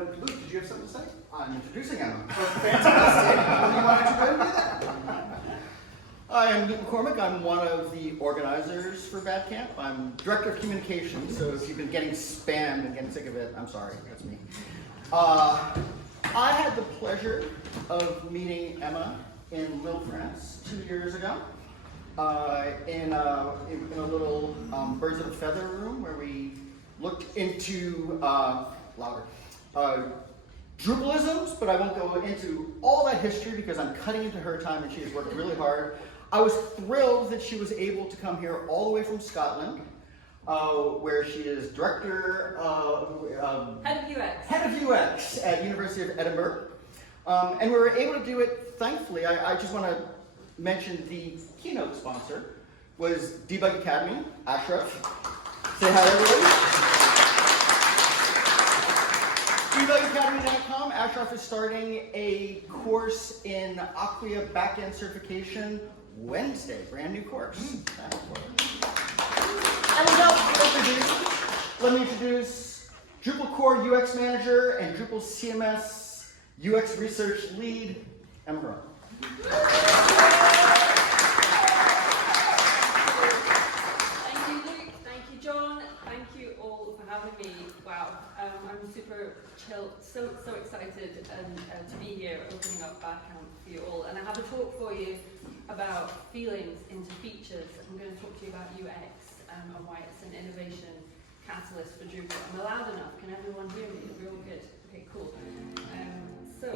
Luke, did you have something to say? I'm introducing Emma. Fantastic. What do you want to go and do that? Hi, I'm Luke McCormick. I'm one of the organizers for BADCamp. I'm Director of Communications, so if you've been getting spammed and getting sick of it, I'm sorry, that's me. I had the pleasure of meeting Emma in Lille, France 2 years ago in a little birds of a feather room where we looked into Drupalisms, but I won't go into all that history because I'm cutting into her time and she has worked really hard. I was thrilled that she was able to come here all the way from Scotland, where she is director, head of UX at University of Edinburgh. And we were able to do it, thankfully. I just want to mention the keynote sponsor was Debug Academy, Ashraf. Say hi, everybody. DebugAcademy.com. Ashraf is starting a course in Acquia backend certification Wednesday, brand new course. And without further ado, let me introduce Drupal core UX manager and Drupal CMS UX research lead, Emma Horrell. Thank you, Luke. Thank you, John. Thank you all for having me. Wow, I'm super so excited to be here, opening up BADCamp for you all. And I have a talk for you about feelings into features. I'm going to talk to you about UX and why it's an innovation catalyst for Drupal. I'm loud enough. Can everyone hear me? We're all good. Okay, cool. So,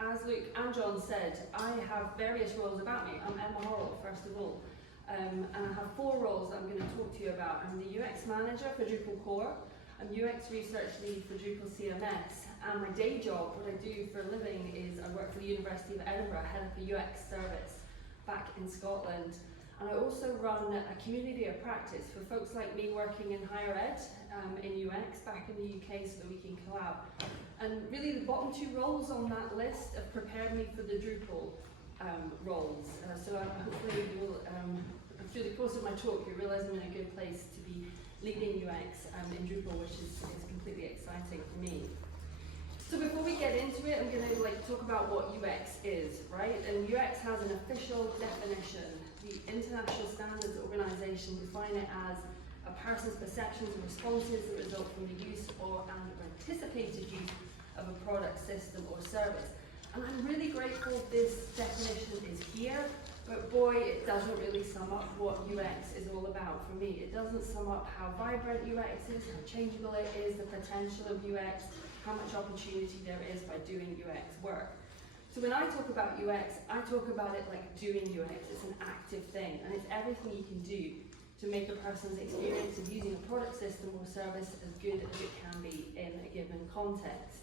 as Luke and John said, I have various roles about me. I'm Emma Horrell, first of all. And I have 4 roles that I'm going to talk to you about. I'm the UX manager for Drupal core. I'm UX research lead for Drupal CMS. And my day job, what I do for a living, is I work for the University of Edinburgh, head of the UX service back in Scotland. And I also run a community of practice for folks like me working in higher ed, in UX back in the UK, so that we can collab. And really the bottom 2 roles on that list have prepared me for the Drupal roles. So hopefully you will, through the course of my talk, you realise I'm in a good place to be leading UX in Drupal, which is completely exciting for me. So before we get into it, I'm going to talk about what UX is, right? And UX has an official definition. The International Standards Organization define it as a person's perceptions and responses that result from the use or anticipated use of a product, system, or service. And I'm really grateful this definition is here, but boy, it doesn't really sum up what UX is all about for me. It doesn't sum up how vibrant UX is, how changeable it is, the potential of UX, how much opportunity there is by doing UX work. So when I talk about UX, I talk about it like doing UX. It's an active thing, and it's everything you can do to make a person's experience of using a product, system, or service as good as it can be in a given context.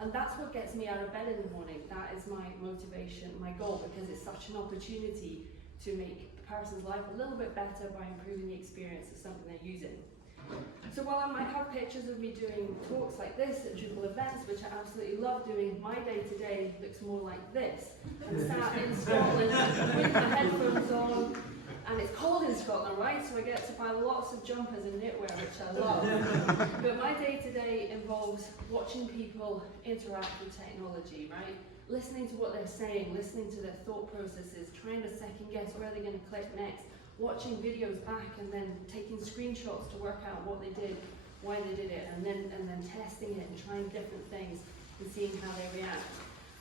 And that's what gets me out of bed in the morning. That is my motivation, my goal, because it's such an opportunity to make the person's life a little bit better by improving the experience of something they're using. So while I might have pictures of me doing talks like this at Drupal events, which I absolutely love doing, my day-to-day looks more like this. I'm sat in Scotland with my headphones on, and it's cold in Scotland, right? So I get to buy lots of jumpers and knitwear, which I love. But my day-to-day involves watching people interact with technology, right? Listening to what they're saying, listening to their thought processes, trying to second-guess where they're going to click next, watching videos back and then taking screenshots to work out what they did, why they did it, and then testing it and trying different things and seeing how they react.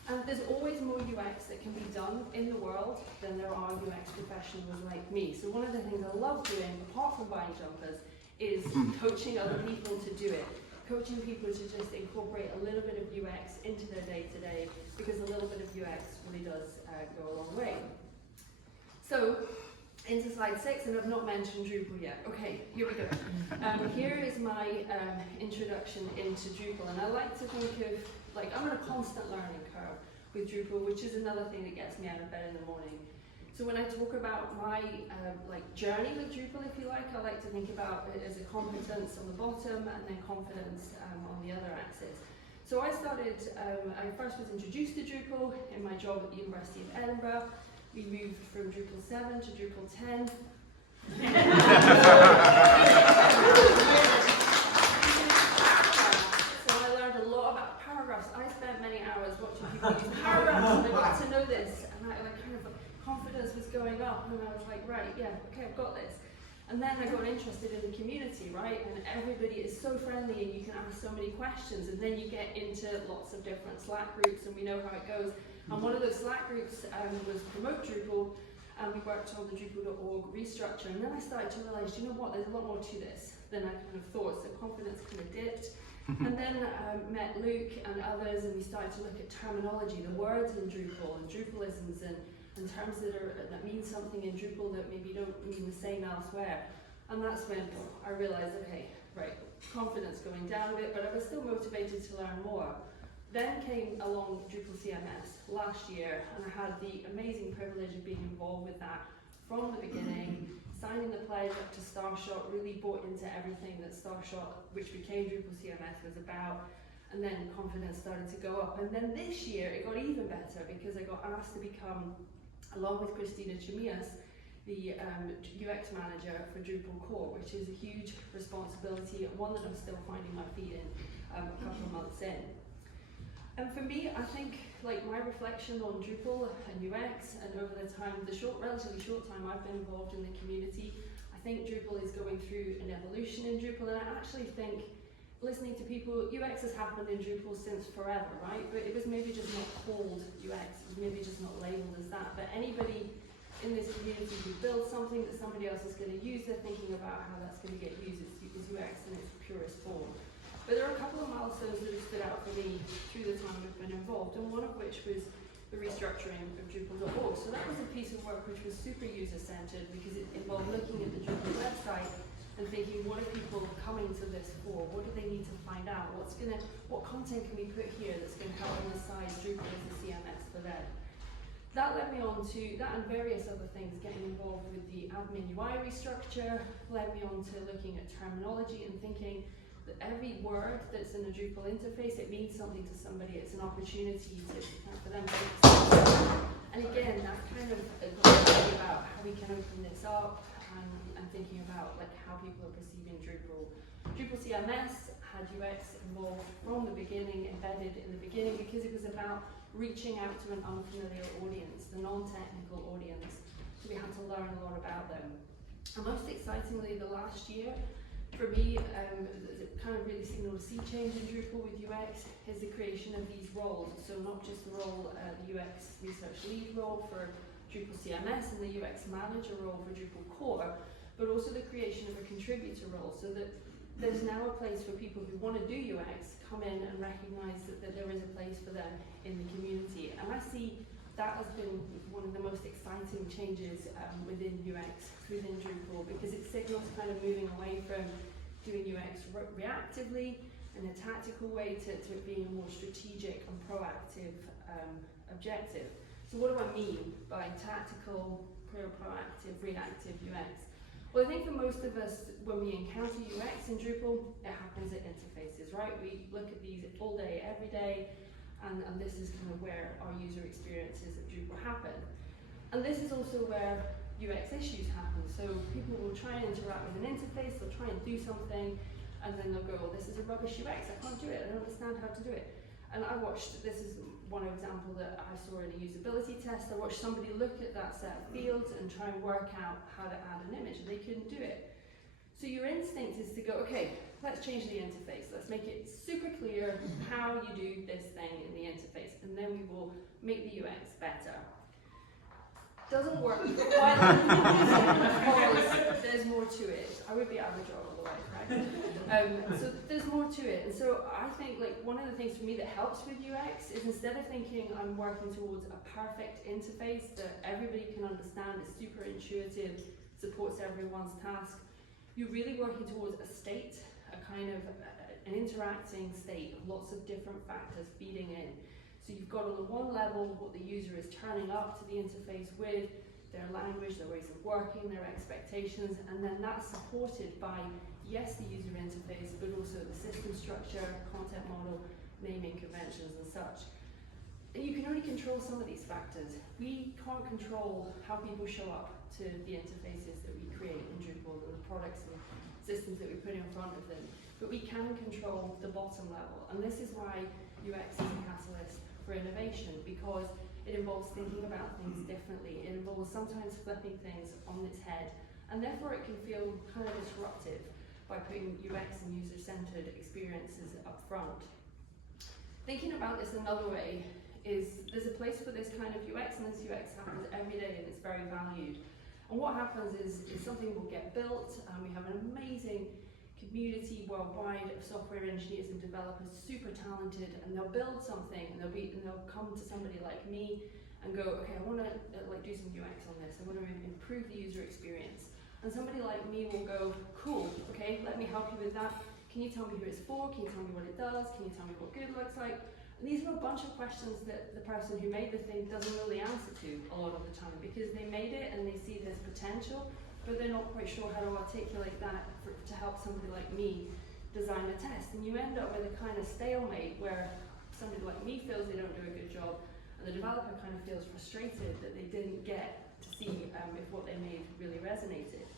And there's always more UX that can be done in the world than there are UX professionals like me. So one of the things I love doing, apart from buying jumpers, is coaching other people to do it. Coaching people to just incorporate a little bit of UX into their day-to-day, because a little bit of UX really does go a long way. So, into slide 6, and I've not mentioned Drupal yet. Okay, here we go. Here is my introduction into Drupal, and I like to think of, I'm on a constant learning curve with Drupal, which is another thing that gets me out of bed in the morning. So when I talk about my journey with Drupal, if you like, I like to think about it as a competence on the bottom and then confidence on the other axis. So I started, I first was introduced to Drupal in my job at the University of Edinburgh. We moved from Drupal 7 to Drupal 10. So I learned a lot up and I was like, right, yeah, okay, I've got this. And then I got interested in the community, right? And everybody is so friendly and you can ask so many questions, and then you get into lots of different Slack groups and we know how it goes. And one of those Slack groups was Promote Drupal, and we worked on the Drupal.org restructure. And then I started to realize, you know what, there's a lot more to this than I kind of thought. So confidence kind of dipped. And then met Luke and others, and we started to look at terminology, the words in Drupal and Drupalisms, and terms that mean something in Drupal that maybe don't mean the same elsewhere. And that's when I realized, okay, right, confidence going down a bit, but I was still motivated to learn more. Then came along Drupal CMS last year, and I had the amazing privilege of being involved with that from the beginning, signing the pledge up to Starshot, really bought into everything that Starshot, which became Drupal CMS, was about. And then confidence started to go up. And then this year it got even better because I got asked to become, along with Christina Chemias, the UX manager for Drupal core, which is a huge responsibility and one that I'm still finding my feet in a couple of months in. And for me, I think like my reflection on Drupal and UX, and over the time, the relatively short time I've been involved in the community, I think Drupal is going through an evolution in Drupal, and I actually think, listening to people, UX has happened in Drupal since forever, right? But it was maybe just not called UX, it was maybe just not labeled as that. But anybody in this community who builds something that somebody else is going to use, they're thinking about how that's going to get used as UX in its purest form. But there are a couple of milestones that have stood out for me through the time I've been involved, and one of which was the restructuring of Drupal.org. So that was a piece of work which was super user-centered because it involved looking at the Drupal website and thinking, what are people coming to this for? What do they need to find out? What content can we put here that's going to help them decide Drupal as a CMS for them? That led me on to that and various other things, getting involved with the admin UI restructure, led me on to looking at terminology and thinking that every word that's in a Drupal interface, it means something to somebody. It's an opportunity for them to express. And again, that kind of got me about how we can open this up and thinking about like how people are perceiving Drupal. Drupal CMS had UX involved from the beginning, embedded in the beginning, because it was about reaching out to an unfamiliar audience, the non-technical audience. So we had to learn a lot about them. And most excitingly, the last year, for me, the kind of really signaled a sea change in Drupal with UX is the creation of these roles. So not just the role, the UX research lead role for Drupal CMS and the UX manager role for Drupal core, but also the creation of a contributor role, so that there's now a place for people who want to do UX come in and recognize that there is a place for them in the community. And I see that has been one of the most exciting changes within UX, within Drupal, because it signals kind of moving away from doing UX reactively in a tactical way to it being a more strategic and proactive objective. So what do I mean by tactical, proactive, reactive UX? Well, I think for most of us, when we encounter UX in Drupal, it happens at interfaces, right? We look at these all day, every day, and this is kind of where our user experiences of Drupal happen. And this is also where UX issues happen. So people will try and interact with an interface, they'll try and do something, and then they'll go, well, this is a rubbish UX, I can't do it, I don't understand how to do it. And I watched, this is one example that I saw in a usability test, I watched somebody look at that set of fields and try and work out how to add an image, and they couldn't do it. So your instinct is to go, okay, let's change the interface, let's make it super clear how you do this thing in the interface, and then we will make the UX better. Doesn't work quite because there's more to it. I would be out of a job otherwise, right? So there's more to it. And so I think like one of the things for me that helps with UX is, instead of thinking I'm working towards a perfect interface that everybody can understand, is super intuitive, supports everyone's task, you're really working towards a state, a kind of an interacting state of lots of different factors feeding in. So you've got on the one level what the user is turning up to the interface with, their language, their ways of working, their expectations, and then that's supported by, yes, the user interface, but also the system structure, content model, naming conventions and such. And you can only control some of these factors. We can't control how people show up to the interfaces that we create in Drupal, and the products and systems that we put in front of them, but we can control the bottom level. And this is why UX is a catalyst for innovation, because It involves thinking about things differently. It involves sometimes flipping things on its head, and therefore it can feel kind of disruptive by putting UX and user-centered experiences up front. Thinking about this another way is there's a place for this kind of UX, and this UX happens every day and it's very valued. And what happens is something will get built, and we have an amazing community worldwide of software engineers and developers, super talented, and they'll build something and they'll come to somebody like me and go, okay, I want to do some UX on this. I want to improve the user experience. And somebody like me will go, cool, okay, let me help you with that. Can you tell me who it's for? Can you tell me what it does? Can you tell me what good looks like? And these are a bunch of questions that the person who made the thing doesn't know the answer to a lot of the time, because they made it and they see there's potential, but they're not quite sure how to articulate that to help somebody like me design a test. And you end up with a kind of stalemate where somebody like me feels they don't do a good job, and the developer kind of feels frustrated that they didn't get to see if what they made really resonated.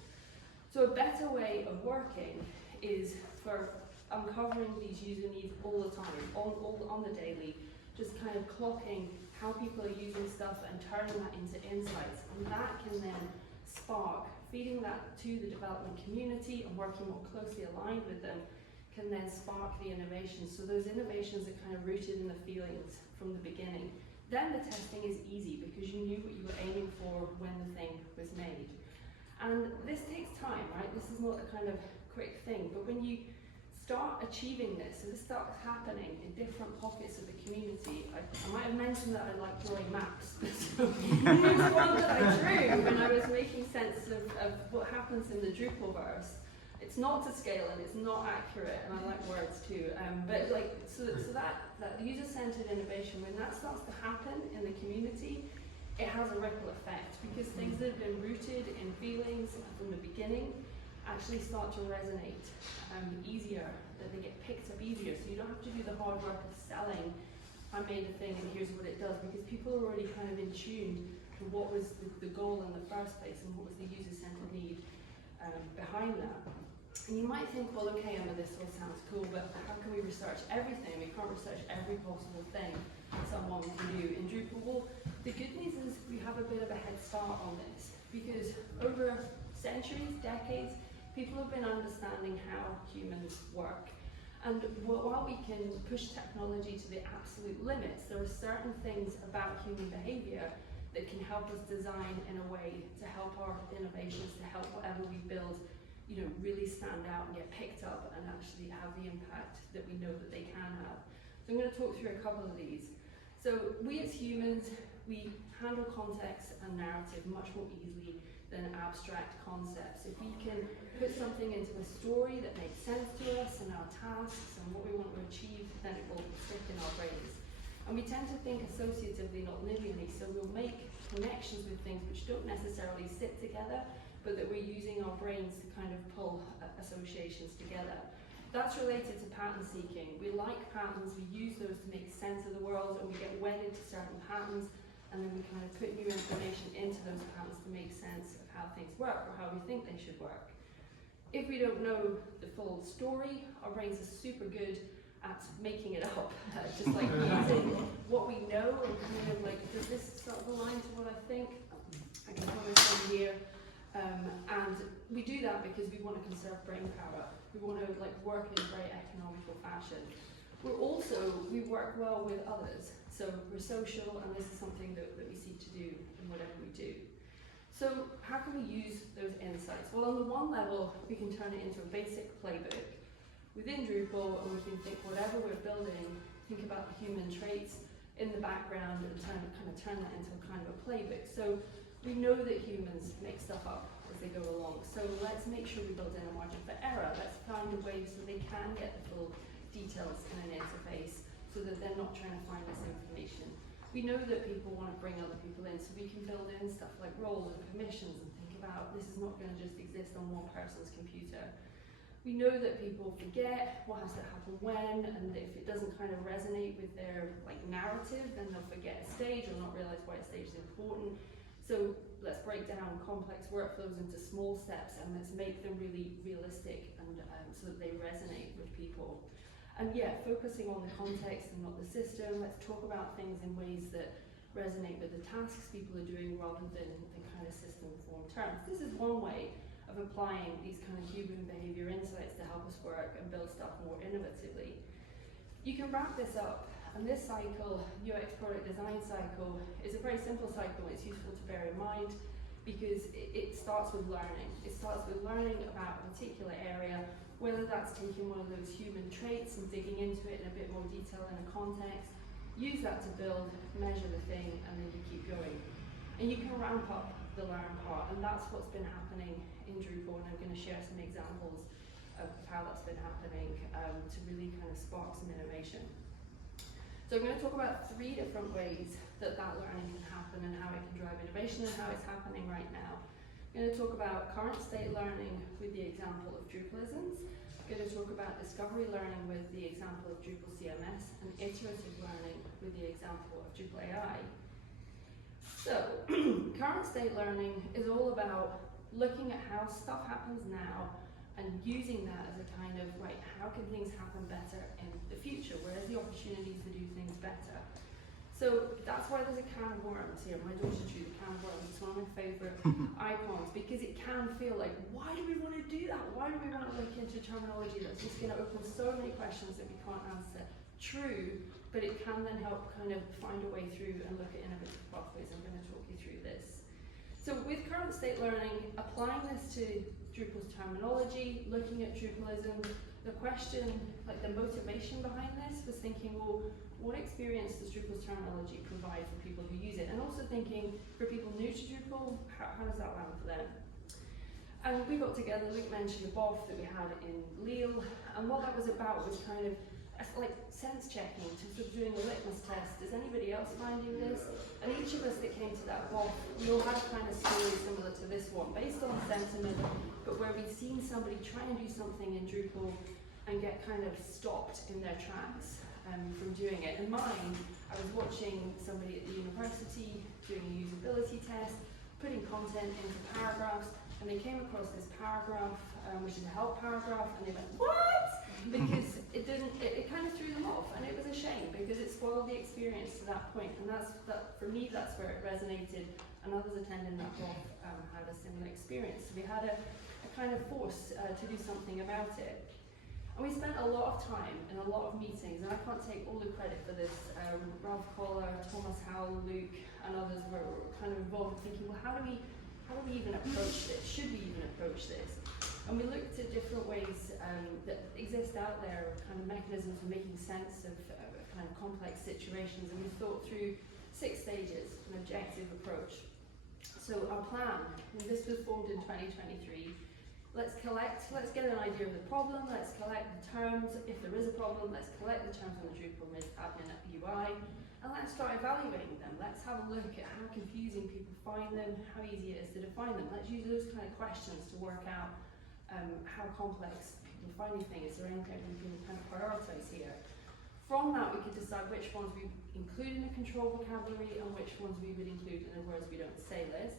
So a better way of working is for uncovering these user needs all the time, on the daily, just kind of clocking how people are using stuff and turning that into insights. And that can then spark, feeding that to the development community and working more closely aligned with them, can then spark the innovations. So those innovations are kind of rooted in the feelings from the beginning. Then the testing is easy because you knew what you were aiming for when the thing was made. And this takes time, right? This is not a kind of quick thing, but when you start achieving this, so this starts happening in different pockets of the community. I might have mentioned that I like drawing maps. So here's one that I drew when I was making sense of what happens in the Drupalverse. It's not to scale and it's not accurate, and I like words too. But like, so that user-centered innovation, when that starts to happen in the community, it has a ripple effect, because things that have been rooted in feelings from the beginning actually start to resonate easier, that they get picked up easier. So you don't have to do the hard work of selling, I made a thing and here's what it does, because people are already kind of in tune to what was the goal in the first place and what was the user-centered need behind that. And you might think, well, okay, Emma, this all sounds cool, but how can we research everything? We can't research every possible thing someone can do in Drupal. Well, the good news is we have a bit of a head start on this, because over centuries, decades, people have been understanding how humans work. And while we can push technology to the absolute limits, there are certain things about human behavior that can help us design in a way to help our innovations, to help whatever we build, really stand out and get picked up and actually have the impact that we know that they can have. So I'm going to talk through a couple of these. So we as humans, we handle context and narrative much more easily than abstract concepts. If we can put something into a story that makes sense to us and our tasks and what we want to achieve, then it will stick in our brains. And we tend to think associatively, not linearly, so we'll make connections with things which don't necessarily sit together, but that we're using our brains to kind of pull associations together. That's related to pattern seeking. We like patterns, we use those to make sense of the world, and we get wedded to certain patterns, and then we kind of put new information into those patterns to make sense of how things work or how we think they should work. If we don't know the full story, our brains are super good at making it up, just like using what we know and kind of like, does this sort of align to what I think? I can put this on here. And we do that because we want to conserve brain power. We want to work in a very economical fashion. We work well with others. So we're social, and this is something that we seek to do in whatever we do. So how can we use those insights? Well, on the one level, we can turn it into a basic playbook within Drupal, and we can think whatever we're building, think about the human traits in the background and turn that into a kind of a playbook. So we know that humans make stuff up as they go along. So let's make sure we build in a margin for error. Let's find a way so they can get the full details in an interface, so that they're not trying to find this information. We know that people want to bring other people in, so we can build in stuff like roles and permissions and think about this is not going to just exist on one person's computer. We know that people forget what has to happen when, and if it doesn't kind of resonate with their narrative, then they'll forget a stage or not realize why a stage is important. So let's break down complex workflows into small steps, and let's make them really realistic and so that they resonate with people. And yeah, focusing on the context and not the system. Let's talk about things in ways that resonate with the tasks people are doing rather than the kind of system-formed terms. This is one way of applying these kind of human behavior insights to help us work and build stuff more innovatively. You can wrap this up, and this cycle, UX product design cycle, is a very simple cycle. It's useful to bear in mind because it starts with learning. It starts with learning about a particular area, whether that's taking one of those human traits and digging into it in a bit more detail in a context, use that to build, measure the thing, and then you keep going. And you can ramp up the learn part, and that's what's been happening in Drupal, and I'm going to share some examples of how that's been happening to really kind of spark some innovation. So I'm going to talk about 3 different ways that learning can happen and how it can drive innovation and how it's happening right now. I'm going to talk about current state learning with the example of Drupalisms. I'm going to talk about discovery learning with the example of Drupal CMS, and iterative learning with the example of Drupal AI. So, current state learning is all about looking at how stuff happens now and using that as a kind of, right, how can things happen better in the future? Where's the opportunities to do things better? So that's why there's a can of worms here. My daughter drew the can of worms. It's one of my favorite icons because it can feel like, why do we want to do that? Why do we want to look into terminology that's just going to open so many questions that we can't answer? True, but it can then help kind of find a way through and look at innovative pathways. I'm going to talk you through this. So with current state learning, applying this to Drupal's terminology, looking at Drupalism, the question, like the motivation behind this was thinking, well, what experience does Drupal's terminology provide for people who use it? And also thinking, for people new to Drupal, how does that land for them? And we got together, Luke mentioned a BOF that we had in Lille, and what that was about was kind of like sense checking, to sort of doing a litmus test. Is anybody else finding this? And each of us that came to that BOF, we all had a kind of story similar to this one, based on sentiment, but where we'd seen somebody try and do something in Drupal and get kind of stopped in their tracks from doing it. And mine, I was watching somebody at the university doing a usability test, putting content into paragraphs, and they came across this paragraph, which is a help paragraph, and they went, what? Because it kind of threw them off, and it was a shame because it spoiled the experience to that point. And for me, that's where it resonated, and others attending that talk had a similar experience. So we had a kind of force to do something about it. And we spent a lot of time in a lot of meetings, and I can't take all the credit for this. Ralph Collar, Thomas Howell, Luke, and others were kind of involved in thinking, well, how do we even approach this? Should we even approach this? And we looked at different ways that exist out there, kind of mechanisms for making sense of kind of complex situations, and we thought through 6 stages, an objective approach. So our plan, and this was formed in 2023, let's get an idea of the problem, let's collect the terms, if there is a problem, let's collect the terms on the Drupal admin UI, and let's start evaluating them. Let's have a look at how confusing people find them, how easy it is to define them. Let's use those kind of questions to work out how complex people find things. Is there anything we can kind of prioritize here? From that, we could decide which ones we include in the control vocabulary and which ones we would include in the words we don't say list.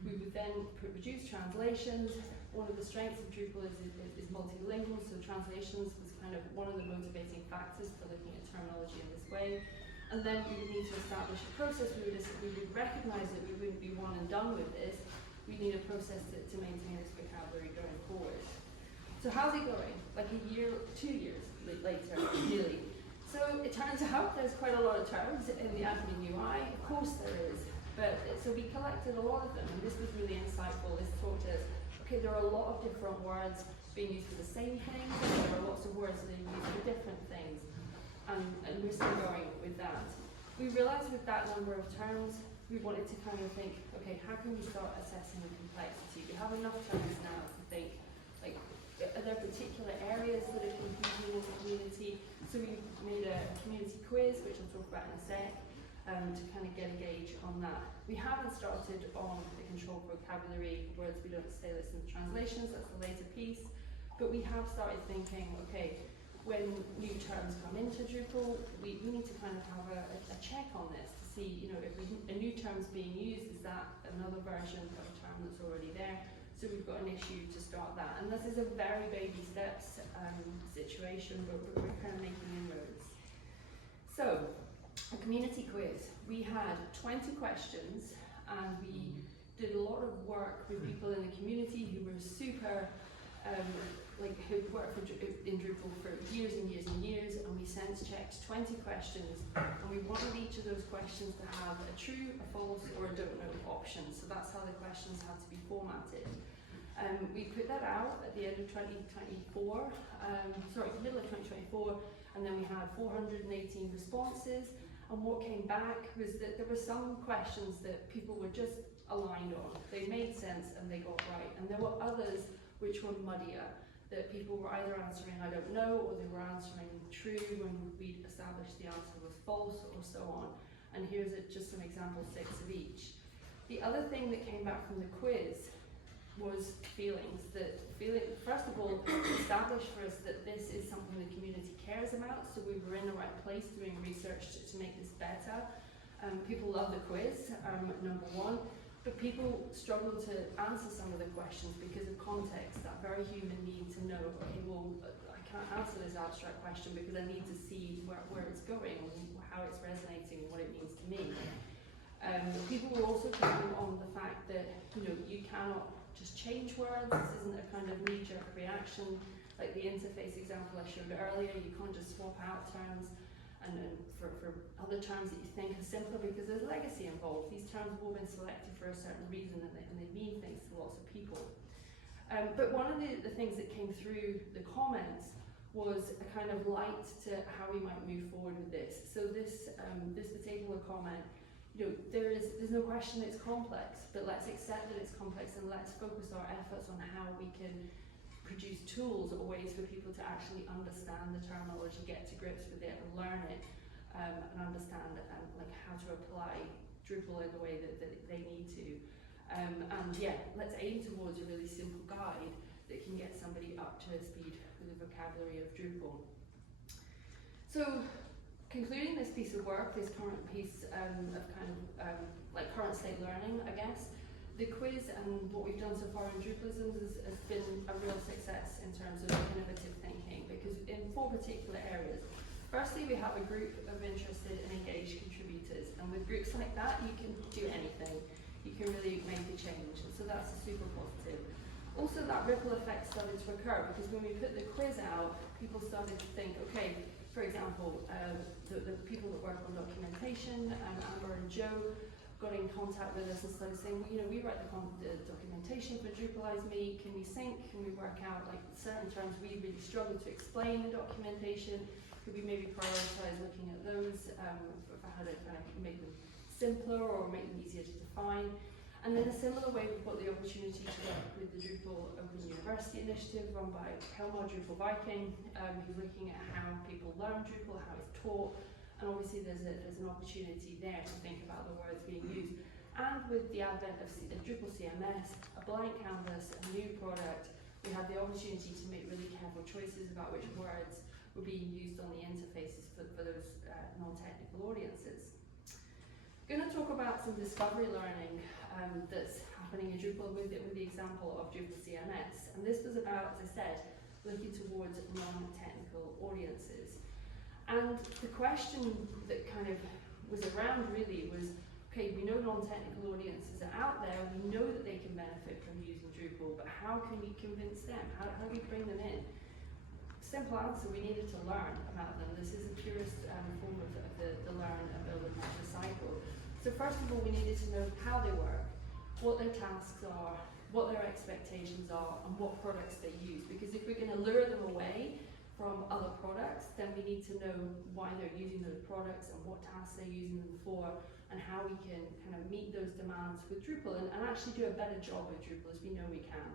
We would then produce translations. One of the strengths of Drupal is multilingual, so translations was kind of one of the motivating factors for looking at terminology in this way. And then we would need to establish a process. We would recognize that we wouldn't be one and done with this. We need a process to maintain this vocabulary going forward. So how's it going? Like a year, 2 years later, nearly. So it turns out there's quite a lot of terms in the admin UI. Of course there is. But so we collected a lot of them, and this was really insightful. This taught us, okay, there are a lot of different words being used for the same thing, and there are lots of words that are used for different things. And we're still going with that. We realized with that number of terms, we wanted to kind of think, okay, how can we start assessing the complexity? We have enough terms now to think, like, are there particular areas that are confusing in the community? So we made a community quiz, which I'll talk about in a sec, to kind of get a gauge on that. We haven't started on the control vocabulary, words we don't say list in the translations, that's the later piece, but we have started thinking, okay, when new terms come into Drupal, we need to kind of have a check on this to see, you know, if a new term's being used, is that another version of a term that's already there? So we've got an issue to start that. And this is a very baby steps situation, but we're kind of making inroads. So, a community quiz. we had 20 questions, and we did a lot of work with people in the community who were super, who'd worked in Drupal for years and years and years, and we sense checked 20 questions, and we wanted each of those questions to have a true, a false, or a don't know option. So that's how the questions had to be formatted. We put that out at the end of 2024, middle of 2024, and then we had 418 responses. And what came back was that there were some questions that people were just aligned on. They made sense and they got right. And there were others which were muddier, that people were either answering I don't know, or they were answering true when we established the answer was false, or so on. And here's just some example 6 of each. The other thing that came back from the quiz was feelings. First of all, established for us that this is something the community cares about, so we were in the right place doing research to make this better. People love the quiz, number one, but people struggle to answer some of the questions because of context, that very human need to know, okay, well, I can't answer this abstract question because I need to see where it's going, and how it's resonating, and what it means to me. People were also talking on the fact that, you cannot just change words. This isn't a kind of knee-jerk reaction like the interface example I showed earlier. You can't just swap out terms and for other terms that you think are simpler because there's legacy involved. These terms have all been selected for a certain reason, and they mean things to lots of people. But one of the things that came through the comments was a kind of light to how we might move forward with this. So this particular comment, there's no question it's complex, but let's accept that it's complex and let's focus our efforts on how we can produce tools or ways for people to actually understand the terminology, get to grips with it, and learn it, and understand how to apply Drupal in the way that they need to. Let's aim towards a really simple guide that can get somebody up to speed with the vocabulary of Drupal. So, concluding this piece of work, this current piece of current state learning, I guess, the quiz and what we've done so far in Drupalisms has been a real success in terms of innovative thinking, because in 4 particular areas. Firstly, we have a group of interested and engaged contributors, and with groups like that, you can do anything. You can really make a change, and so that's a super positive. Also, that ripple effect started to occur, because when we put the quiz out, people started to think, okay, for example, the people that work on documentation, Amber and Joe, got in contact with us and started saying, we write the documentation for Drupalize Me, can we sync, can we work out certain terms we really struggle to explain in documentation, could we maybe prioritize looking at those for how to kind of make them simpler or make them easier to define. And in a similar way, we've got the opportunity to work with the Drupal Open University initiative run by Horrell, Drupal Viking, who's looking at how people learn Drupal, how it's taught, and obviously there's an opportunity there to think about the words being used. And with the advent of Drupal CMS, a blank canvas, a new product, we had the opportunity to make really careful choices about which words were being used on the interfaces for those non-technical audiences. I'm going to talk about some discovery learning that's happening in Drupal with the example of Drupal CMS. And this was about, as I said, looking towards non-technical audiences. And the question that kind of was around really was, okay, we know non-technical audiences are out there, we know that they can benefit from using Drupal, but how can we convince them? How do we bring them in? Simple answer, we needed to learn about them. This is the purest form of the learn and build and master cycle. So first of all, we needed to know how they work, what their tasks are, what their expectations are, and what products they use. Because if we're going to lure them away from other products, then we need to know why they're using those products and what tasks they're using them for, and how we can kind of meet those demands with Drupal and actually do a better job with Drupal, as we know we can.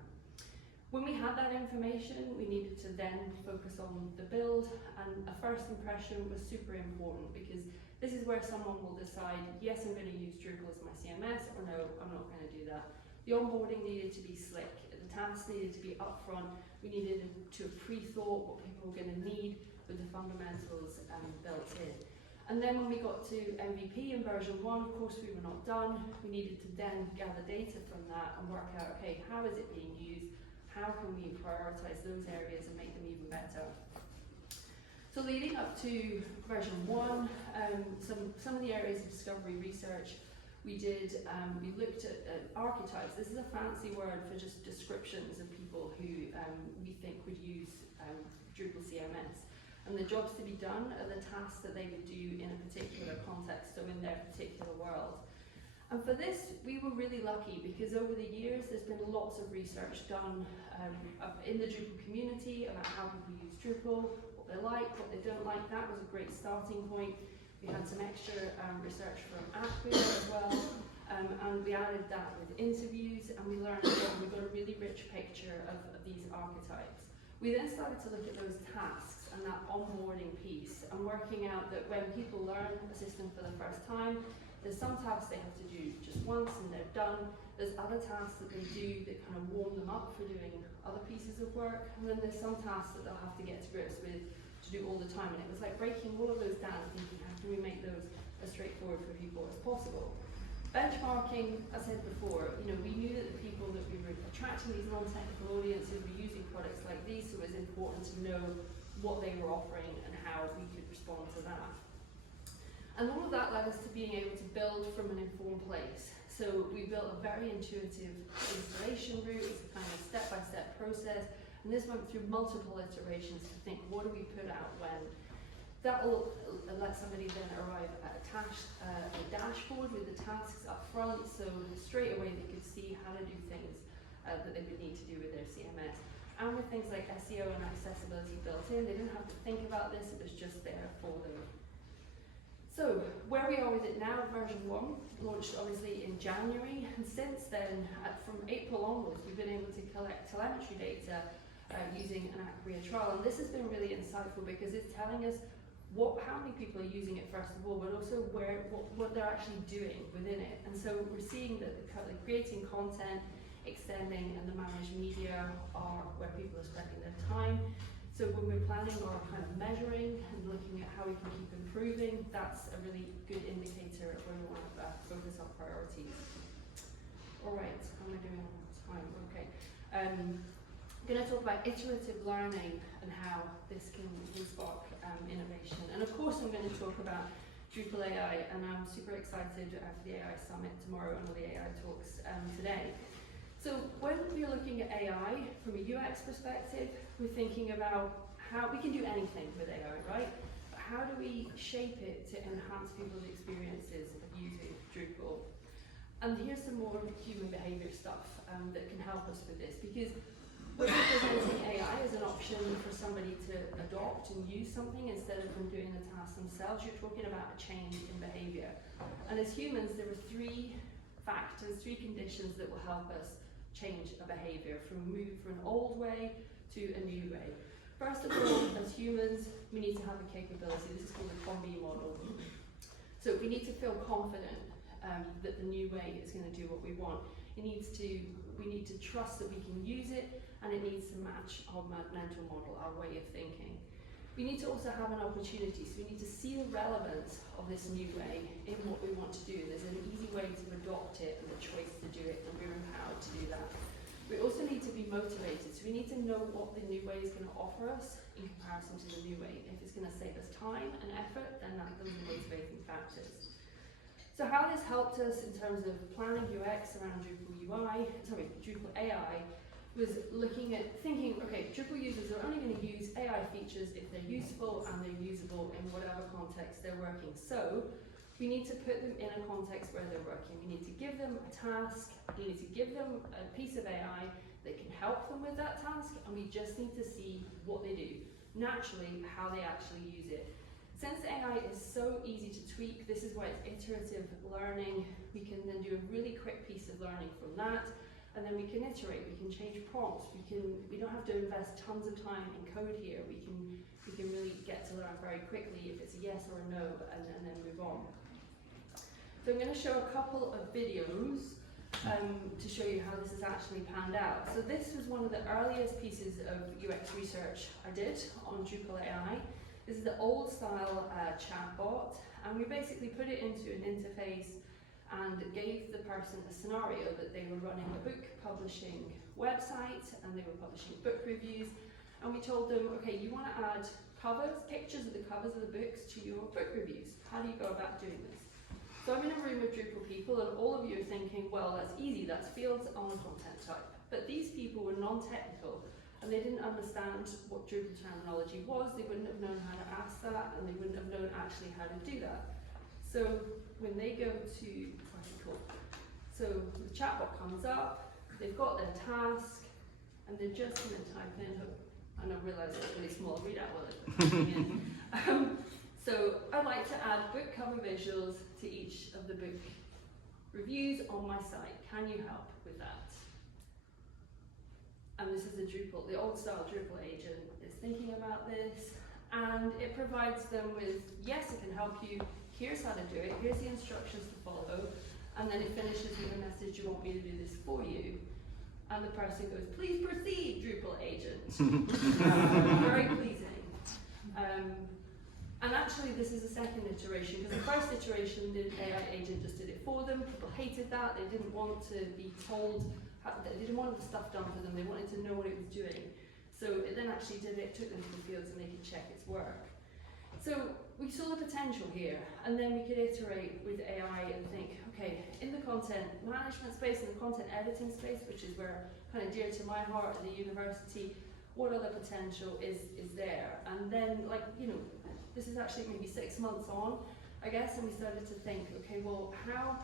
When we had that information, we needed to then focus on the build, and a first impression was super important, because this is where someone will decide, yes, I'm going to use Drupal as my CMS, or no, I'm not going to do that. The onboarding needed to be slick, the tasks needed to be upfront, we needed to have pre-thought what people were going to need with the fundamentals built in. And then when we got to MVP in version 1, of course we were not done. We needed to then gather data from that and work out, okay, how is it being used? How can we prioritize those areas and make them even better? So leading up to version 1, some of the areas of discovery research we did, we looked at archetypes. This is a fancy word for just descriptions of people who we think would use Drupal CMS. And the jobs to be done are the tasks that they would do in a particular context, so in their particular world. And for this, we were really lucky because over the years, there's been lots of research done in the Drupal community about how people use Drupal, what they like, what they don't like. That was a great starting point. We had some extra research from Acquia as well, and we added that with interviews, and we learned that we got a really rich picture of these archetypes. We then started to look at those tasks and that onboarding piece, and working out that when people learn a system for the first time, there's some tasks they have to do just once and they're done. There's other tasks that they do that kind of warm them up for doing other pieces of work, and then there's some tasks that they'll have to get to grips with to do all the time. And it was like breaking all of those down and thinking, how can we make those as straightforward for people as possible? Benchmarking, as I said before, we knew that the people that we were attracting, these non-technical audiences, were using products like these, so it was important to know what they were offering and how we could respond to that. And all of that led us to being able to build from an informed place. So we built a very intuitive installation route. It's a kind of step-by-step process. And this went through multiple iterations to think, what do we put out when? That will let somebody then arrive at a dashboard with the tasks up front, so straight away they could see how to do things that they would need to do with their CMS. And with things like SEO and accessibility built in, they didn't have to think about this, it was just there for them. So, where we are with it now, version 1, launched obviously in January, and since then, from April onwards, we've been able to collect telemetry data using an Acquia trial, and this has been really insightful because it's telling us how many people are using it first of all, but also what they're actually doing within it. And so we're seeing that creating content, extending, and the managed media are where people are spending their time. So when we're planning our kind of measuring and looking at how we can keep improving, that's a really good indicator of where we want to focus our priorities. All right, how am I doing on time? Okay. I'm going to talk about iterative learning and how this can spark innovation. And of course I'm going to talk about Drupal AI, and I'm super excited for the AI Summit tomorrow and all the AI talks today. So when we're looking at AI from a UX perspective, we're thinking about how we can do anything with AI, right? But how do we shape it to enhance people's experiences of using Drupal? And here's some more human behavior stuff that can help us with this, because when we're presenting AI as an option for somebody to adopt and use something instead of them doing the task themselves, you're talking about a change in behavior. And as humans, there are 3 factors, 3 conditions that will help us change a behavior, from moving from an old way to a new way. First of all, as humans, we need to have a capability. This is called the combi model. So we need to feel confident that the new way is going to do what we want. We need to trust that we can use it, and it needs to match our mental model, our way of thinking. We need to also have an opportunity, so we need to see the relevance of this new way in what we want to do. There's an easy way to adopt it and the choice to do it, and we're empowered to do that. We also need to be motivated, so we need to know what the new way is going to offer us in comparison to the new way. If it's going to save us time and effort, then those are motivating factors. So how this helped us in terms of planning UX around Drupal AI, was thinking, okay, Drupal users are only going to use AI features if they're useful and they're usable in whatever context they're working. So we need to put them in a context where they're working. We need to give them a task, we need to give them a piece of AI that can help them with that task, and we just need to see what they do, naturally, how they actually use it. Since AI is so easy to tweak, this is why it's iterative learning. We can then do a really quick piece of learning from that, and then we can iterate, we can change prompts, we don't have to invest tons of time in code here. We can really get to learn very quickly if it's a yes or a no, and then move on. So I'm going to show a couple of videos to show you how this has actually panned out. So this was one of the earliest pieces of UX research I did on Drupal AI. This is the old style chatbot, and we basically put it into an interface and gave the person a scenario that they were running a book publishing website and they were publishing book reviews, and we told them, okay, you want to add pictures of the covers of the books to your book reviews. How do you go about doing this? So I'm in a room with Drupal people, and all of you are thinking, well, that's easy, that's fields on a content type. But these people were non-technical, and they didn't understand what Drupal terminology was, they wouldn't have known how to ask that, and they wouldn't have known actually how to do that. So when they go to, so the chatbot comes up, they've got their task, and they're just going to type in, and I realise it's really small, read out what they're typing in. So I'd like to add book cover visuals to each of the book reviews on my site. Can you help with that? And this is the old style Drupal agent is thinking about this, and it provides them with, yes, it can help you, here's how to do it, here's the instructions to follow, and then it finishes with a message, you want me to do this for you. And the person goes, please proceed, Drupal agent. Very pleasing. And actually this is the second iteration, because the first iteration, the AI agent just did it for them. People hated that, they didn't want to be told, they didn't want the stuff done for them, they wanted to know what it was doing. So it then actually did it, took them to the fields and they could check its work. So we saw the potential here, and then we could iterate with AI and think, okay, in the content management space, in the content editing space, which is where kind of dear to my heart at the university, what other potential is there? And then, like, you know, this is actually maybe 6 months on, I guess, and we started to think, okay, well, how,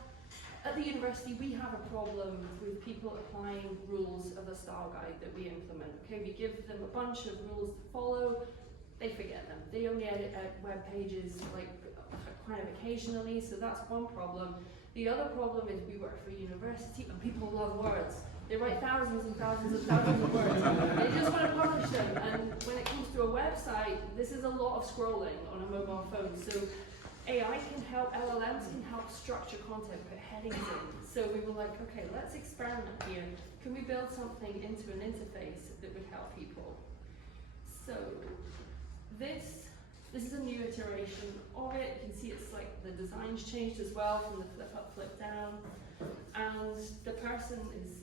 at the university, we have a problem with people applying rules of a style guide that we implement. Okay, we give them a bunch of rules to follow, they forget them. They only edit web pages like kind of occasionally, so that's one problem. The other problem is we work for a university and people love words. They write thousands and thousands and thousands of words. They just want to publish them, and when it comes to a website, this is a lot of scrolling on a mobile phone. So AI can help, LLMs can help structure content, put headings in. So we were like, okay, let's experiment here. Can we build something into an interface that would help people? So this is a new iteration of it. You can see it's like the design's changed as well from the flip up, flip down. And the person is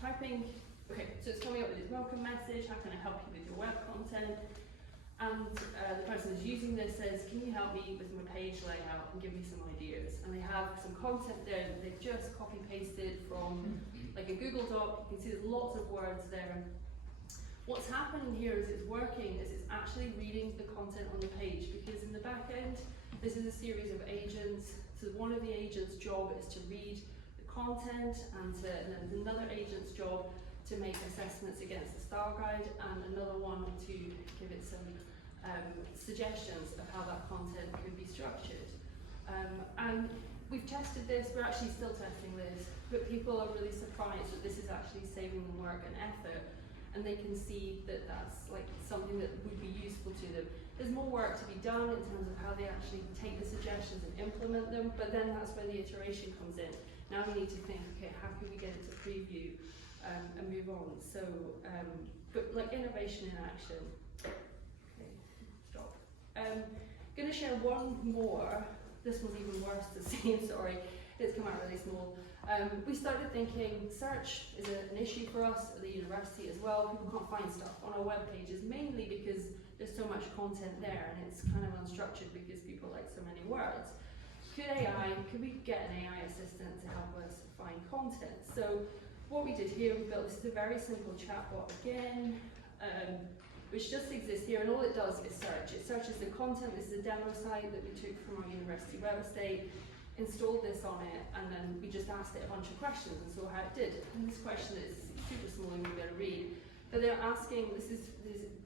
typing, okay, so it's coming up with its welcome message, how can I help you with your web content? And the person who's using this says, can you help me with my page layout and give me some ideas? And they have some content there that they've just copy pasted from like a Google Doc. You can see there's lots of words there. What's happening here is it's working, is it's actually reading the content on the page, because in the back end, this is a series of agents. So one of the agents' job is to read the content, and then another agent's job to make assessments against the style guide, and another one to give it some suggestions of how that content could be structured. And we've tested this, we're actually still testing this, but people are really surprised that this is actually saving them work and effort, and they can see that that's like something that would be useful to them. There's more work to be done in terms of how they actually take the suggestions and implement them, but then that's where the iteration comes in. Now we need to think, okay, how can we get it to preview and move on? So, but like innovation in action. Okay, stop. Gonna share one more. This one's even worse to see, I'm sorry. It's come out really small. We started thinking search is an issue for us at the university as well. People can't find stuff on our web pages, mainly because there's so much content there and it's kind of unstructured because people like so many words. Could we get an AI assistant to help us find content? So what we did here, we built this is a very simple chatbot again, which just exists here, and all it does is search. It searches the content. This is a demo site that we took from our university web estate, installed this on it, and then we just asked it a bunch of questions and saw how it did. And this question is super small and we're going to read, but they're asking, this is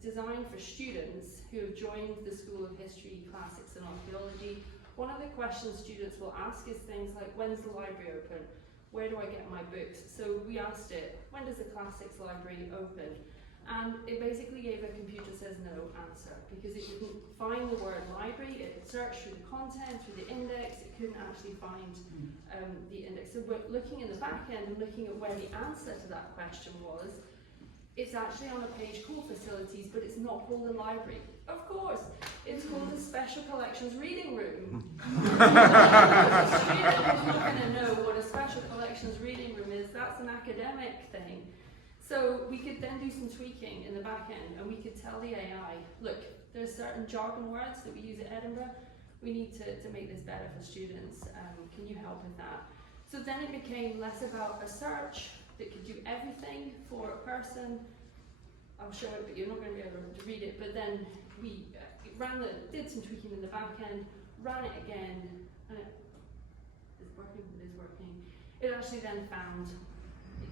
designed for students who have joined the School of History, Classics and Archaeology. One of the questions students will ask is things like, when's the library open? Where do I get my books? So we asked it, when does the Classics Library open? And it basically gave a computer says no answer, because it didn't find the word library. It searched through the content, through the index. It couldn't actually find the index. So we're looking in the back end and looking at where the answer to that question was. It's actually on a page called Facilities, but it's not called a library. Of course, it's called a Special Collections Reading Room. The student is not going to know what a Special Collections Reading Room is. That's an academic thing. So we could then do some tweaking in the back end, and we could tell the AI, look, there's certain jargon words that we use at Edinburgh. We need to make this better for students. Can you help with that? So then it became less about a search that could do everything for a person. I'll show it, but you're not going to be able to read it. But then we did some tweaking in the back end, ran it again, and it is working. It actually then found,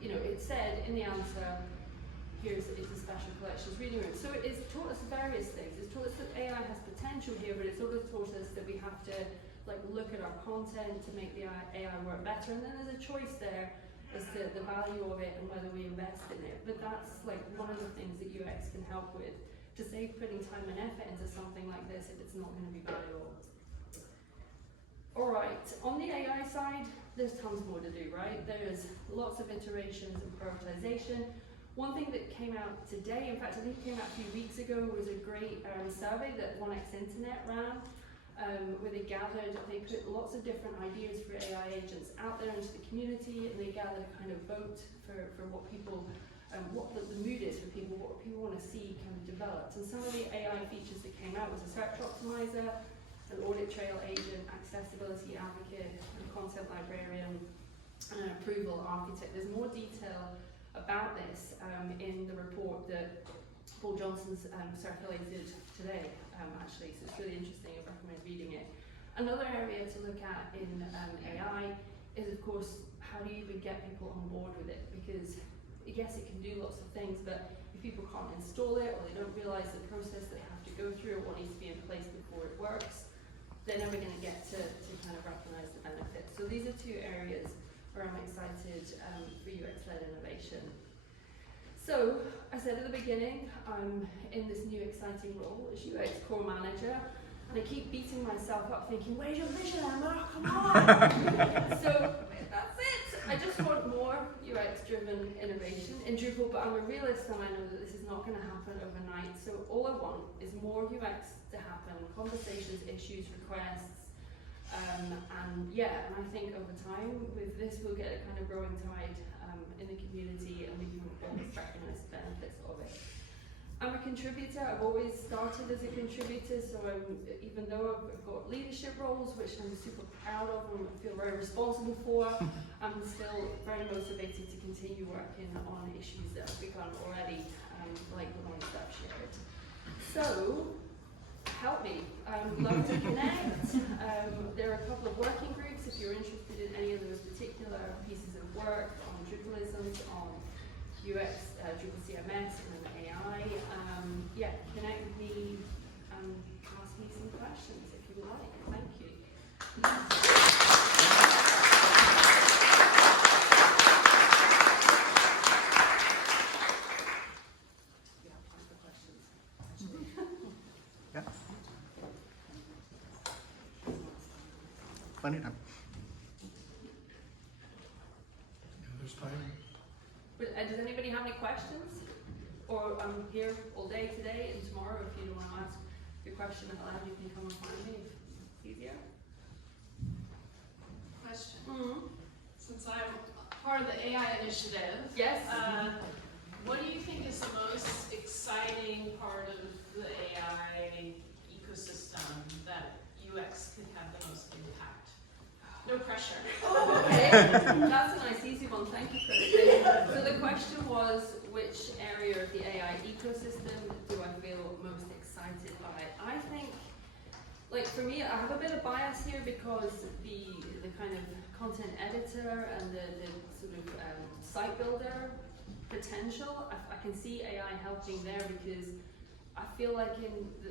it said in the answer, it's a special collections reading room. So it's taught us various things. It's taught us that AI has potential here, but it's also taught us that we have to look at our content to make the AI work better. And then there's a choice there as to the value of it and whether we invest in it. But that's one of the things that UX can help with, to save putting time and effort into something like this if it's not going to be valuable. All right, on the AI side, there's tons more to do, right? There's lots of iterations and prioritization. One thing that came out today, in fact I think it came out a few weeks ago, was a great survey that 1X Internet ran, where they put lots of different ideas for AI agents out there into the community, and they gathered a kind of vote for what people, what the mood is for people, what people want to see kind of developed. And some of the AI features that came out was a search optimizer, an audit trail agent, accessibility advocate, a content librarian, and an approval architect. There's more detail about this in the report that Paul Johnson's circulated today, actually, so it's really interesting. I recommend reading it. Another area to look at in AI is, of course, how do you even get people on board with it? Because yes, it can do lots of things, but if people can't install it, or they don't realize the process they have to go through, or what needs to be in place before it works, they're never going to get to kind of recognize the benefits. So these are two areas where I'm excited for UX-led innovation. So, I said at the beginning, I'm in this new exciting role as UX core manager, and I keep beating myself up thinking, where's your vision, Emma? Come on! So, that's it! I just want more UX-driven innovation in Drupal, but I'm a realist and I know that this is not going to happen overnight. So all I want is more UX to happen, conversations, issues, requests, and I think over time with this we'll get a kind of growing tide in the community, and we can all recognize the benefits of it. I'm a contributor. I've always started as a contributor, so even though I've got leadership roles, which I'm super proud of and feel very responsible for, I'm still very motivated to continue working on issues that I've begun already, like the ones that I've shared. So, help me. I would love to connect. There are a couple of working groups if you're interested in any of those particular pieces of work on Drupalisms, on UX, Drupal CMS, and then AI. Connect with me and ask me some questions if you would like. Thank you. Plenty of time. There's time. But, does anybody have any questions? Or I'm here all day today and tomorrow if you want to ask your question aloud, you can come and find me. It's easier. Question. Mm-hmm. Since I'm part of the AI initiative, Yes. What do you think is the most exciting part of the AI ecosystem that UX could have the most impact? No pressure. Oh, okay. That's a nice easy one. Thank you, Chris. So the question was, which area of the AI ecosystem do I feel most excited by? I think, for me, I have a bit of bias here because the kind of content editor and the sort of site builder potential, I can see AI helping there, because I feel like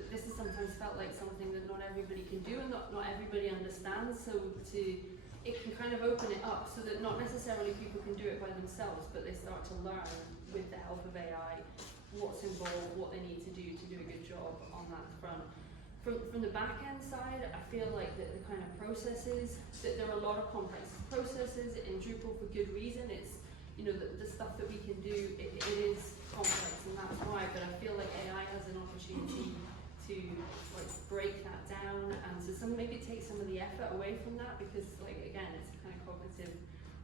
this has sometimes felt like something that not everybody can do and not everybody understands, so it can kind of open it up so that not necessarily people can do it by themselves, but they start to learn with the help of AI what's involved, what they need to do a good job on that front. From the back end side, I feel like the kind of processes, that there are a lot of complex processes in Drupal for good reason. It's, the stuff that we can do, it is complex, and that's why, but I feel like AI has an opportunity to break that down and to maybe take some of the effort away from that, because again, it's a kind of cognitive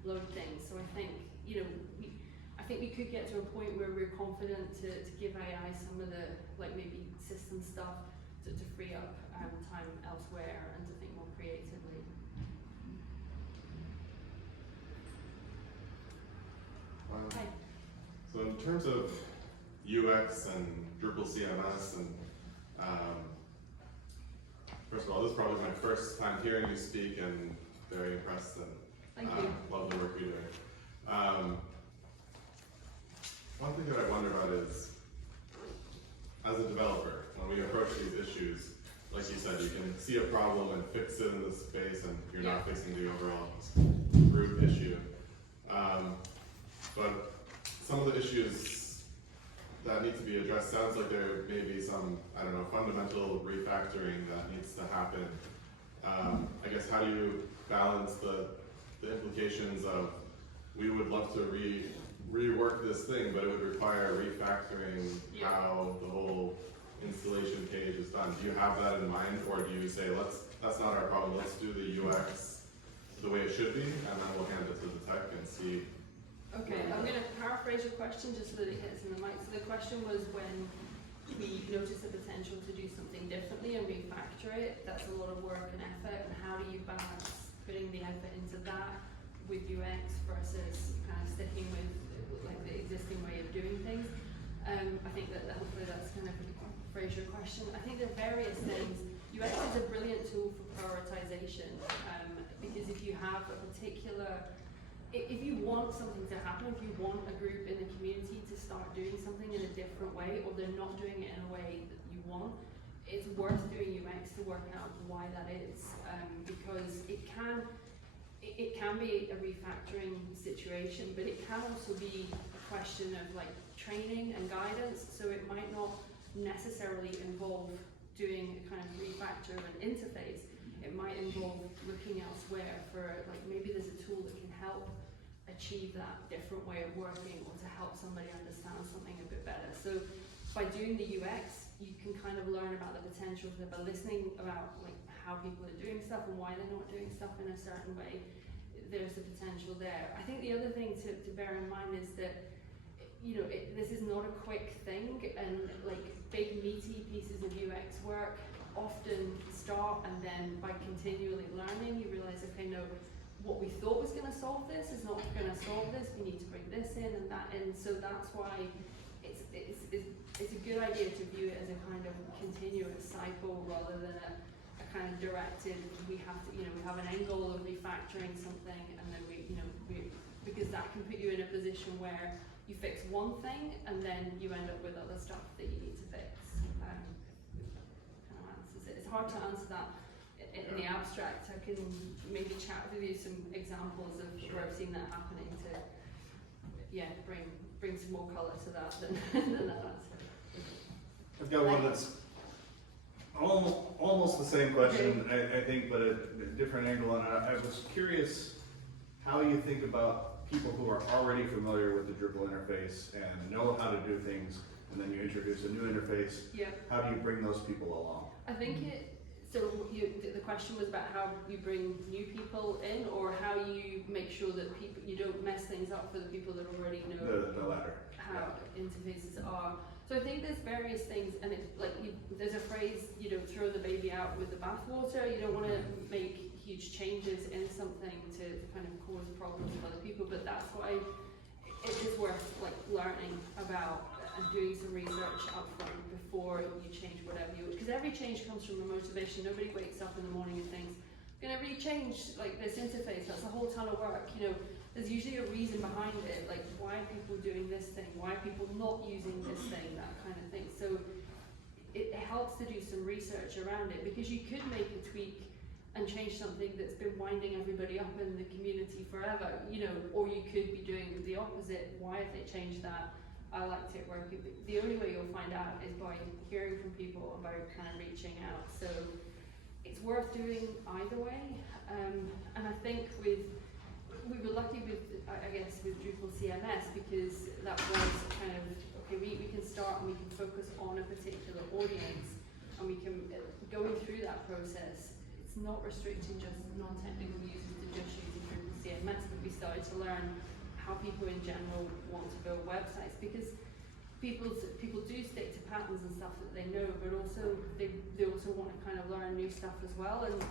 load thing. So I think, I think we could get to a point where we're confident to give AI some of the maybe system stuff to free up time elsewhere and to think more creatively. Hi. So in terms of UX and Drupal CMS, and first of all, this is probably my first time hearing you speak, and very impressed, and Thank you. love the work you're doing. One thing that I wonder about is, as a developer, when we approach these issues, like you said, you can see a problem and fix it in the space, and you're not fixing the overall root issue. But some of the issues that need to be addressed sounds like there may be some, I don't know, fundamental refactoring that needs to happen. I guess, how do you balance the implications of, we would love to rework this thing, but it would require refactoring how the whole installation page is done. Do you have that in mind, or do you say, that's not our problem, let's do the UX the way it should be, and then we'll hand it to the tech and see? Okay, I'm going to paraphrase your question just so that it hits in the mic. So the question was, when we notice the potential to do something differently and refactor it, that's a lot of work and effort, and how do you balance putting the effort into that with UX versus kind of sticking with like the existing way of doing things? I think that hopefully that's kind of phrase your question. I think there are various things. UX is a brilliant tool for prioritization, because if you have a particular, if you want something to happen, if you want a group in the community to start doing something in a different way, or they're not doing it in a way that you want, it's worth doing UX to work out why that is, because it can be a refactoring situation, but it can also be a question of like training and guidance. So it might not necessarily involve doing a kind of refactor of an interface. It might involve looking elsewhere for, like, maybe there's a tool that can help achieve that different way of working, or to help somebody understand something a bit better. So by doing the UX, you can kind of learn about the potential for by listening about like how people are doing stuff and why they're not doing stuff in a certain way. There's the potential there. I think the other thing to bear in mind is that, you know, this is not a quick thing, and like big meaty pieces of UX work often start, and then by continually learning, you realize, okay, no, what we thought was going to solve this is not going to solve this. We need to bring this in and that in. So that's why it's a good idea to view it as a kind of continuous cycle rather than a kind of directed. We have to, we have an end goal of refactoring something, and then because that can put you in a position where you fix one thing and then you end up with other stuff that you need to fix. It's hard to answer that in the abstract. I can maybe chat with you some examples of where I've seen that happening to, bring some more colour to that than that answer. I've got one that's almost the same question, I think, but a different angle on it. I was curious how you think about people who are already familiar with the Drupal interface and know how to do things, and then you introduce a new interface. Yeah. How do you bring those people along? I think the question was about how you bring new people in, or how you make sure that you don't mess things up for the people that already know The latter. How interfaces are. So I think there's various things, and there's a phrase, you don't throw the baby out with the bathwater. You don't want to make huge changes in something to kind of cause problems for other people, but that's why it is worth learning about and doing some research up front before you change whatever because every change comes from a motivation. Nobody wakes up in the morning and thinks, I'm gonna really change this interface, that's a whole ton of work. There's usually a reason behind it, like why are people doing this thing, why are people not using this thing, that kind of thing. So it helps to do some research around it, because you could make a tweak and change something that's been winding everybody up in the community forever, or you could be doing the opposite. Why have they changed that? I liked it working. The only way you'll find out is by hearing from people about kind of reaching out. So it's worth doing either way. And I think we were lucky with Drupal CMS, because that was kind of, okay, we can start and we can focus on a particular audience, and we can, going through that process, it's not restricting just non-technical users to just using Drupal CMS, but we started to learn how people in general want to build websites, because people do stick to patterns and stuff that they know, but also they also want to kind of learn new stuff as well, and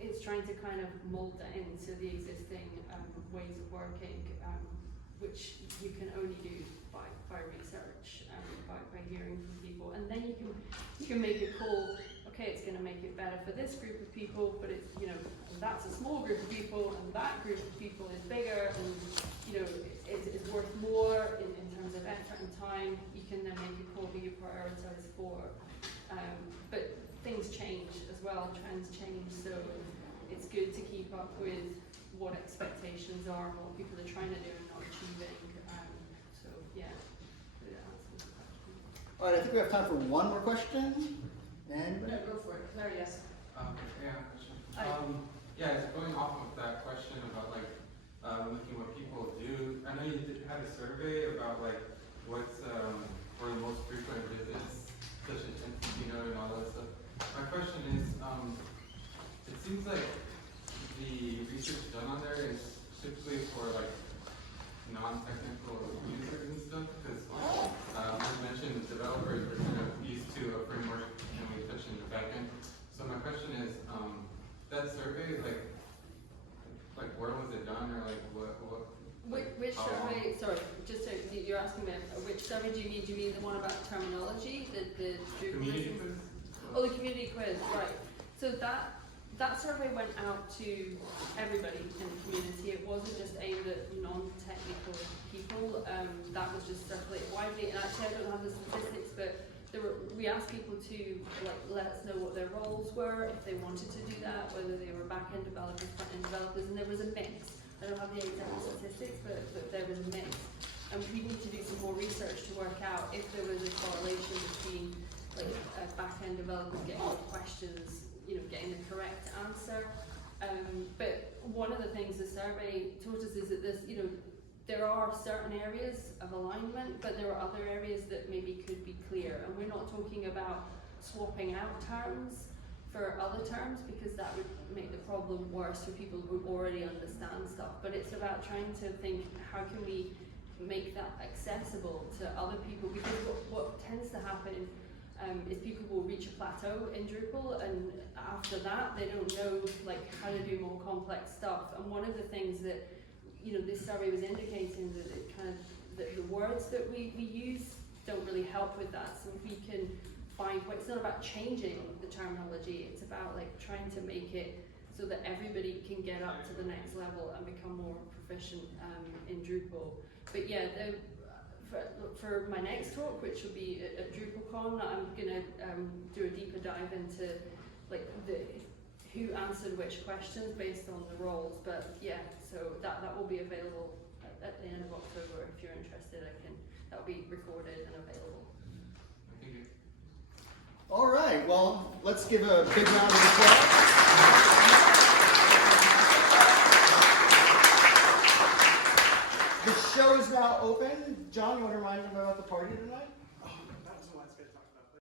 it's trying to kind of mold that into the existing ways of working, which you can only do by research, by hearing from people, and then you can make a call. Okay, it's going to make it better for this group of people, but it's, you know, that's a small group of people, and that group of people is bigger, and, you know, it's worth more in terms of effort and time. You can then make a call who you prioritize for. But things change as well, trends change, so it's good to keep up with what expectations are and what people are trying to do and not achieving. So, yeah. All right, I think we have time for one more question. Anybody? No, go for it. Claire, yes. Yeah, question. Hi. Yeah, it's going off of that question about like looking what people do. I know you had a survey about like what's for the most frequent visits, such as Keynote and all that stuff. My question is, it seems like the research done on there is typically for like non-technical users and stuff, because as mentioned, developers are kind of used to a framework and we touch in the backend. So my question is, that survey, like where was it done, or like what? Which survey? Sorry, just so you're asking me which survey do you mean? Do you mean the one about terminology, the Community quiz? Oh, the community quiz, right? So that survey went out to everybody in the community. It wasn't just aimed at non-technical people. That was just circulated widely. And actually, I don't have the statistics, but we asked people to let us know what their roles were, if they wanted to do that, whether they were back-end developers, front-end developers, and there was a mix. I don't have the exact statistics, but there was a mix. And we need to do some more research to work out if there was a correlation between like back-end developers getting the questions, you know, getting the correct answer. But one of the things the survey taught us is that there are certain areas of alignment, but there are other areas that maybe could be clear. And we're not talking about swapping out terms for other terms, because that would make the problem worse for people who already understand stuff. But it's about trying to think, how can we make that accessible to other people? Because what tends to happen is people will reach a plateau in Drupal, and after that they don't know like how to do more complex stuff. And one of the things that this survey was indicating that it kind of the words that we use don't really help with that. So if we can find, it's not about changing the terminology, it's about like trying to make it so that everybody can get up to the next level and become more proficient in Drupal. But yeah, for my next talk, which will be at DrupalCon, I'm gonna do a deeper dive into like who answered which questions based on the roles. But yeah, so that will be available at the end of October. If you're interested, that'll be recorded and available. Thank you. All right, well, let's give a big round of applause. The show is now open. John, you want to remind them about the party tonight?